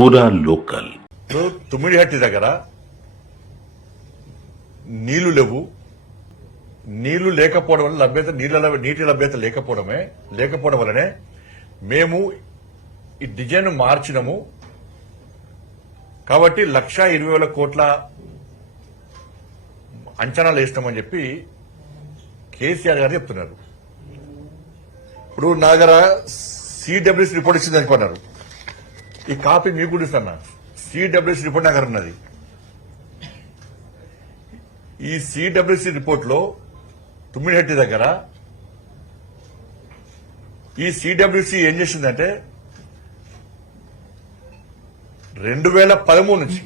పూరా లోకల్. తుమ్మిడిహట్టి దగ్గర నీళ్లు లేవు. నీళ్లు లేకపోవడం వల్ల నీటి లభ్యత లేకపోవడం వల్లనే మేము ఈ డిజైన్ మార్చినము. కాబట్టి 1,20,000 కోట్ల అంచనాలు వేస్తామని చెప్పి కేసీఆర్ గారు చెప్తున్నారు. ఇప్పుడు నా దగ్గర సిడబ్ల్యూసీ రిపోర్ట్ ఇచ్చింది అనుకున్నారు. ఈ కాపీ మీకు కూడా ఇస్తున్నా. సిడబ్ల్యూసీ రిపోర్ట్ నా దగ్గర ఉన్నది. ఈ సిడబ్ల్యూసీ రిపోర్ట్ లో తుమ్మిడిహట్టి దగ్గర ఈ సిడబ్ల్యూసీ ఏం చేసిందంటే 2013 నుంచి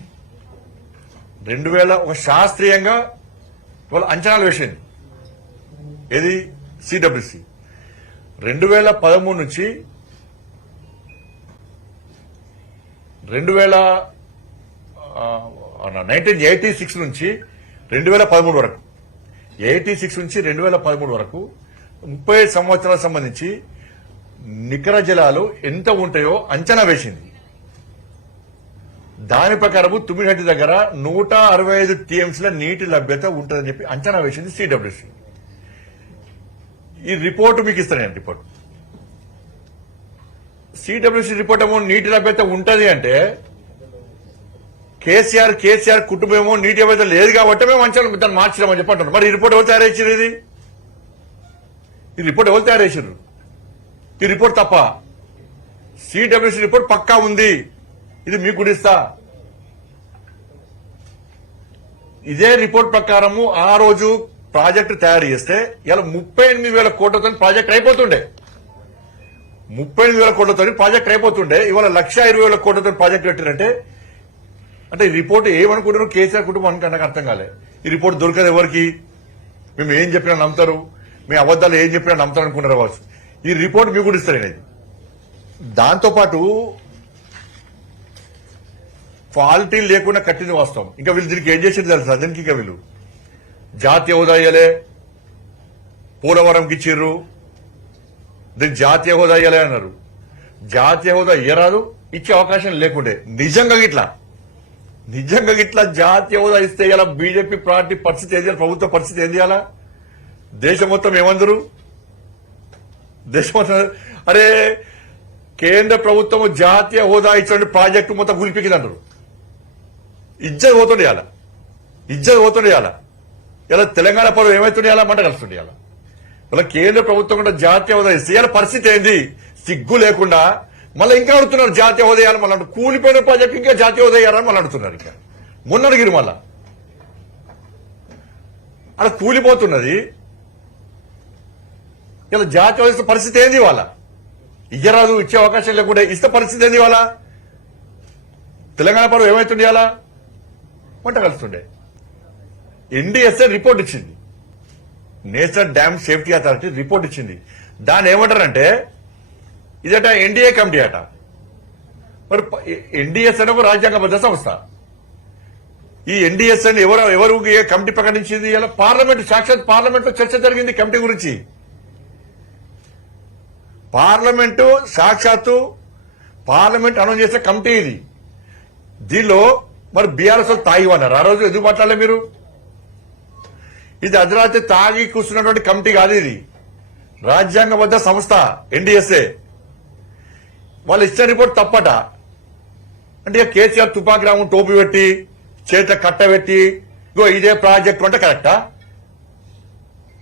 ఒక శాస్త్రీయంగా వాళ్ళు అంచనాలు వేసింది. ఏది సిడబ్ల్యూసీ 2013 నుంచి 1986 నుంచి 2013 వరకు 86 నుంచి 2013 వరకు 30 సంవత్సరాలకు సంబంధించి నికర జలాలు ఎంత ఉంటాయో అంచనా వేసింది. దాని ప్రకారం తుమ్మిడిహట్టి దగ్గర 165 టీఎంసీల నీటి లభ్యత ఉంటుందని చెప్పి అంచనా వేసింది సిడబ్ల్యూసీ. ఈ రిపోర్టు మీకు ఇస్తాను. రిపోర్ట్ సిడబ్ల్యూసీ రిపోర్ట్ ఏమో నీటి లభ్యత ఉంటది అంటే కేసీఆర్ కుటుంబం ఏమో నీటి లభ్యత లేదు కాబట్టి మేము అంచనా దాన్ని మార్చినామని చెప్పి అంటున్నాం. మరి ఈ రిపోర్ట్ ఎవరు తయారు చేసారు? ఈ రిపోర్ట్ ఎవరు తయారు చేసారు? ఈ రిపోర్ట్ తప్ప సిడబ్ల్యూసీ రిపోర్ట్ పక్కా ఉంది. ఇది మీకు గుడిస్తా. ఇదే రిపోర్ట్ ప్రకారము ఆ రోజు ప్రాజెక్టు తయారు చేస్తే ఇలా 38,000 కోట్లతో ప్రాజెక్ట్ అయిపోతుండే. 38,000 కోట్లతో ప్రాజెక్ట్ అయిపోతుండే. ఇవాళ 1,20,000 కోట్లతో ప్రాజెక్ట్ పెట్టారంటే అంటే ఈ రిపోర్ట్ ఏమనుకుంటారు కేసీఆర్ కుటుంబం నాకు అర్థం కాలే. ఈ రిపోర్ట్ దొరకదు ఎవరికి. మేము ఏం చెప్పినా నమ్ముతారు, మేము అబద్దాలు ఏం చెప్పినా నమ్ముతారు అనుకున్నారు కావచ్చు. ఈ రిపోర్ట్ మీకు కూడా ఇస్తారు. దాంతోపాటు క్వాలిటీ లేకుండా కట్టింది వాస్తవం. ఇంకా వీళ్ళు దీనికి ఏం చేసేది తెలుసా? దీనికి ఇంకా వీళ్ళు జాతీయ హోదా ఇయ్యలే, పోలవరంకి ఇచ్చిర్రు, దీనికి జాతీయ హోదా ఇయ్యలే అన్నారు. జాతీయ హోదా ఇయ్యరాదు, ఇచ్చే అవకాశం లేకుండే. నిజంగా గిట్లా జాతీయ హోదా ఇస్తే ఇలా బీజేపీ పార్టీ పరిస్థితి ఏం చేయాలి? ప్రభుత్వ పరిస్థితి ఏం చేయాలా? దేశం మొత్తం ఏమందరు? అరే కేంద్ర ప్రభుత్వం జాతీయ హోదా ఇచ్చిన ప్రాజెక్టు మొత్తం గురిపికిందంటారు. ఇజ్జత్ పోతుండే ఇలా తెలంగాణ పరువు ఏమైతుండే ఇలా మంట కలుస్తుండే. ఇలా కేంద్ర ప్రభుత్వం కూడా జాతీయ హోదా ఇస్తే ఇలా పరిస్థితి ఏంది? సిగ్గు లేకుండా మళ్ళీ ఇంకా అడుగుతున్నారు జాతీయ హోదా ఇవ్వాలి. మళ్ళీ కూలిపోయిన ప్రాజెక్టు ఇంకా జాతీయ హోదా ఇవ్వాలని మళ్ళీ అడుగుతున్నారు. ఇంకా మొన్న అడిగిరు మళ్ళా అలా కూలిపోతున్నది. ఇలా జాతీయ హోదా ఇస్తే పరిస్థితి ఏంది? వాళ్ళ ఇయ్యరాదు, ఇచ్చే అవకాశం లేకుండా ఇస్తే పరిస్థితి ఏంది? వాళ్ళ తెలంగాణ పరువు ఏమైతుండే అలా మంట కలుస్తుండే. ఎన్డీఎస్ఏ రిపోర్ట్ ఇచ్చింది. National dam safety authority report ఇచ్చింది. దాన్ని ఏమంటారంటే ఇదట ఎన్డీఏ కమిటీ అట. మరి ఎన్డీఎస్ అనే ఒక రాజ్యాంగబద్ధ సంస్థ. ఈ ఎన్డీఎస్ అని ఎవరు ఏ కమిటీ ప్రకటించింది? ఇలా పార్లమెంట్, సాక్షాత్ పార్లమెంట్ లో చర్చ జరిగింది కమిటీ గురించి. సాక్షాత్తు పార్లమెంట్ అనౌన్స్ చేసే కమిటీ ఇది. దీనిలో మరి బీఆర్ఎస్ తాగి అన్నారు. ఆ రోజు ఎందుకు మాట్లాడలే మీరు? ఇది అర్ధరాత్రి తాగి కూర్చున్నటువంటి కమిటీ కాదు. ఇది రాజ్యాంగబద్ధ సంస్థ ఎన్డీఎస్ఏ. వాళ్ళు ఇచ్చిన రిపోర్ట్ తప్పట. అంటే కేసీఆర్ తుపాకి రాము టోపీ పెట్టి చేత కట్ట పెట్టి ఇదే ప్రాజెక్టు అంటే కరెక్టా?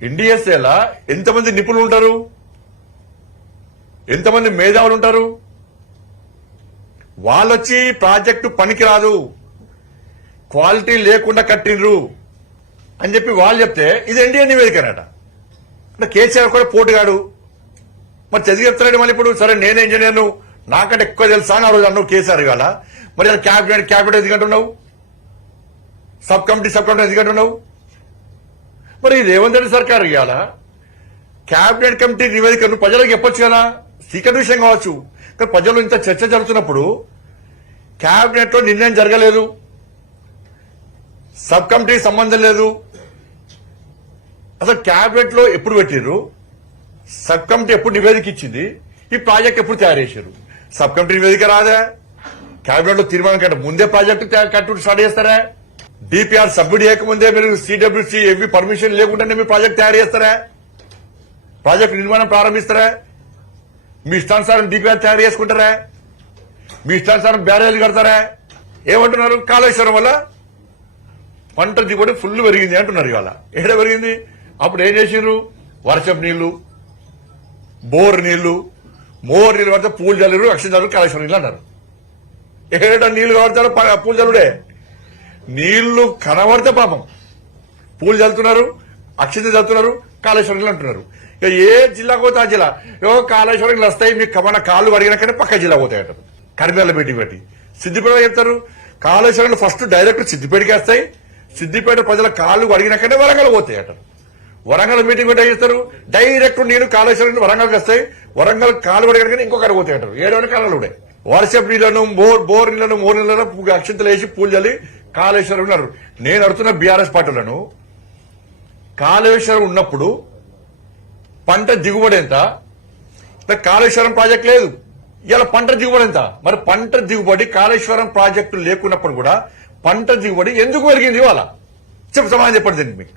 ఎన్డీఎస్ఏలా ఎంతమంది నిపుణులు ఉంటారు? ఎంతమంది మేధావులు ఉంటారు? వాళ్ళొచ్చి ప్రాజెక్టు పనికిరాదు, క్వాలిటీ లేకుండా కట్టిండ్రు అని చెప్పి వాళ్ళు చెప్తే ఇది ఎన్డీఏ నివేదికనట. అంటే కేసీఆర్ కూడా పోటుగాడు. మరి చదివి చెప్తాడు మళ్ళీ ఇప్పుడు. సరే నేనే ఇంజనీర్ను, నాకంటే ఎక్కువ తెలుసా అని ఆ రోజు అన్నావు కేసీఆర్ ఇవాళ. మరి క్యాబినెట్ ఎందుకంటున్నావు? సబ్ కమిటీ ఎందుకంటున్నావు? మరి రేవంత్ రెడ్డి సర్కార్ ఇవాళ క్యాబినెట్ కమిటీ నివేదికను ప్రజలకు చెప్పొచ్చు కదా. సీక్రెట్ విషయం కావచ్చు, కానీ ప్రజలు ఇంత చర్చ జరుగుతున్నప్పుడు క్యాబినెట్ లో నిర్ణయం జరగలేదు, సబ్ కమిటీ సంబంధం లేదు. అసలు క్యాబినెట్ లో ఎప్పుడు పెట్టిర్రు? సబ్ కమిటీ ఎప్పుడు నివేదిక ఇచ్చింది? ఈ ప్రాజెక్ట్ ఎప్పుడు తయారు చేశారు? సబ్ కమిటీ నివేదిక రాదా? కేబినెట్ లో తీర్మానం కంటే ముందే ప్రాజెక్టు కట్టు స్టార్ట్ చేస్తారా? డిపిఆర్ సబ్మిట్ చేయకముందే మీరు సిడబ్ల్యూసి ఎవి పర్మిషన్ లేకుండానే మీరు ప్రాజెక్ట్ తయారు చేస్తారా? ప్రాజెక్టు నిర్మాణం ప్రారంభిస్తారా? మీ ఇష్టానుసారం డిపిఆర్ తయారు చేసుకుంటారా? మీ ఇష్టానుసారం బ్యారేజ్ కడతారా? ఏమంటున్నారు? కాళేశ్వరం వల్ల పంట దిగుబడి ఫుల్ పెరిగింది అంటున్నారు. ఇవాళ ఏడ పెరిగింది? అప్పుడు ఏం చేసిండ్రు? వర్షపు నీళ్లు, బోర్ నీళ్లు, మోర్ నీళ్లు పడితే పూలు జల్లురు, అక్షింతలు, కాళేశ్వరం నీళ్ళు అన్నారు. ఏడ నీళ్లు కడతారు? పూలు జల్లుడే. నీళ్లు కనబడితే పాపం పూలు చల్లుతున్నారు, అక్షింత చల్లుతున్నారు, కాళేశ్వరం నీళ్ళు అంటున్నారు. ఇక ఏ జిల్లాకు పోతే ఆ జిల్లా కాళేశ్వరం నీళ్ళు వస్తాయి, మీకు మన కాళ్ళు అడిగినాకనే పక్క జిల్లా పోతాయి అంటారు. కరిమేళ్ళ మీటింగ్ పెట్టి సిద్దిపేట చెప్తారు కాళేశ్వరం ఫస్ట్ డైరెక్ట్ సిద్దిపేటకి వస్తాయి, సిద్దిపేట ప్రజల కాళ్ళు అడిగినాకనే వరంగల్ పోతాయి అంటారు. వరంగల్ మీటింగ్ పెట్టి చేస్తారు డైరెక్ట్ నీళ్లు కాళేశ్వరం వరంగల్కి వస్తాయి, వరంగల్ కాలు అడిగినాకనే ఇంకొకటి పోతాయి అంటారు. ఏడవని కాలాలు కూడా వర్షపు నీళ్లను బోర్ నీళ్లను మోర్ నీళ్లను అక్షింతలు వేసి పూలు చల్లి కాళేశ్వరం ఉన్నారు. నేను అడుగుతున్న బీఆర్ఎస్ పార్టీలను, కాళేశ్వరం ఉన్నప్పుడు పంట దిగుబడి ఎంత? కాళేశ్వరం ప్రాజెక్ట్ లేదు, ఇలా పంట దిగుబడి ఎంత? మరి పంట దిగుబడి కాళేశ్వరం ప్రాజెక్టు లేకున్నప్పుడు కూడా పంట దిగుబడి ఎందుకు పెరిగింది? ఇవాళ సమాధానం చెప్పండి దీనికి. మీకు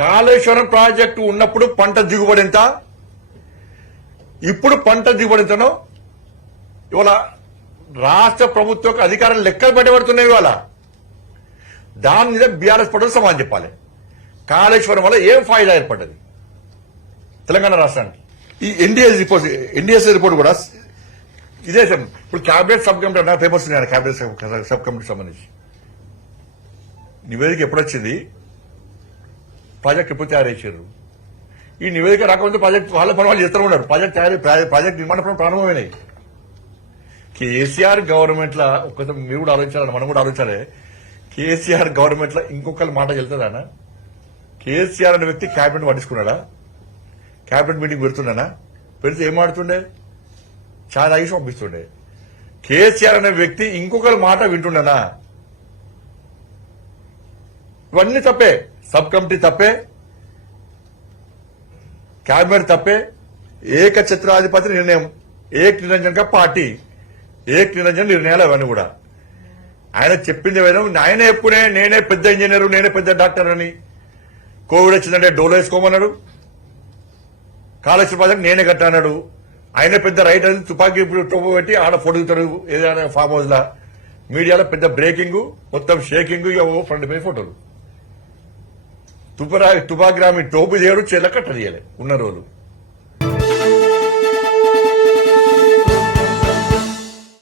కాళేశ్వరం ప్రాజెక్టు ఉన్నప్పుడు పంట దిగుబడి ఎంత, ఇప్పుడు పంట దిగుబడి ఎంతనో ఇవాళ రాష్ట్ర ప్రభుత్వం అధికారులు లెక్కలు పెట్టబడుతున్నాయి. ఇవాళ దాని మీద బీఆర్ఎస్ పట్టుదల సమాధానం చెప్పాలి. కాళేశ్వరం వల్ల ఏం ఫాయిదా ఏర్పడ్డది తెలంగాణ రాష్ట్రానికి? ఈ ఎన్డీఎస్ రిపోర్ట్ కూడా ఇదే. ఇప్పుడు క్యాబినెట్ సబ్ కమిటీ అన్న పేపర్స్ ఉన్నాయి, క్యాబినెట్ సబ్ కమిటీకి సంబంధించి నివేదిక ఎప్పుడొచ్చింది, ప్రాజెక్ట్ ఎప్పుడు తయారు చేశారు? ఈ నివేదిక రాకపోతే ప్రాజెక్ట్ వాళ్ళ పని వాళ్ళు చేస్తూ ఉన్నారు. ప్రాజెక్ట్ నిర్మాణ పనులు ప్రారంభమైనాయి. కేసీఆర్ గవర్నమెంట్ లా ఒక్కసారి మీరు కూడా ఆలోచించాలని, మనం కూడా ఆలోచించాలి. కేసీఆర్ గవర్నమెంట్ లో ఇంకొకరి మాట వెళ్తుందా? కేసీఆర్ అనే వ్యక్తి క్యాబినెట్ పట్టించుకున్నాడా? క్యాబినెట్ మీటింగ్ పెడుతున్నానా? పెడితే ఏం మాడుతుండే? చాలా ఐష్ పంపిస్తుండే. కేసీఆర్ అనే వ్యక్తి ఇంకొకరి మాట వింటుండనా? ఇవన్నీ తప్పే. సబ్ కమిటీ తప్పే, క్యాబినెట్ తప్పే, ఏకఛత్రాధిపతి నిర్ణయం, ఏక్ నిరంజన్ కా పార్టీ, ఏక్ నిరంజన్ నిర్ణయాలు అవన్నీ కూడా. ఆయన చెప్పింది ఏదైనా ఆయనే చెప్పుకునే నేనే పెద్ద ఇంజనీరు, నేనే పెద్ద డాక్టర్ అని. కోవిడ్ వచ్చిందంటే డోలో వేసుకోమన్నాడు. కాళేశ్వరం ప్రాజెక్ట్ నేనే కట్టాడు. ఆయన పెద్ద రైట్ అది తుపాకీ టోపు పెట్టి ఆడ ఫోటోతాడు ఏదైనా ఫామ్ హౌస్ లా. మీడియాలో పెద్ద బ్రేకింగ్, మొత్తం షేకింగ్, ఫ్రంట్ పై ఫోటోలు. తుపాగ్రామి టోపు చేయడు, చెల్ల కట్టడియాలి ఉన్న రోజులు.